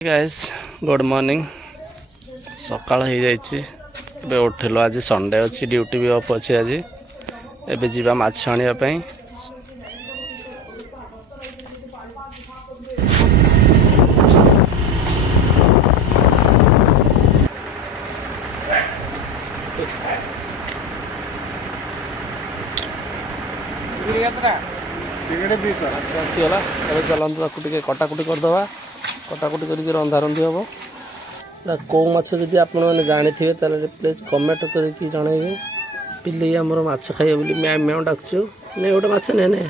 Guys good morning सकाळ हो जाइए एबे उठिलु आज संडे अच्छी ड्यूटी भी ऑफ अच्छी आज एबे जीवा माछ आनिया पई आसीगला चलते ताकू टे कटाकुटी करदे कटाकुटी कर रंधा रंधि हम कौ माछ जदि आप जानी थे प्लीज कमेंट करके जनइबे पिले आमर माछ खाइए बोली मैम मैम डाकचु नहीं गोटे माछ ने ने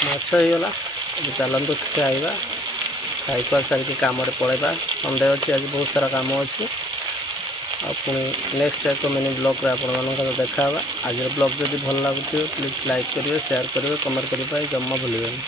माछ होगा चलते खाइबा खाई खुआ सारिक कम पलैबा संडे अच्छी आज बहुत सारा कम अच्छे पुणी नेक्स्ट एक मिनी ब्लॉग रे आपण देखा आज ब्लॉग जब भल लगुच प्लीज लाइक करेंगे शेयर करेंगे कमेंट करेंगे जमा भूलें।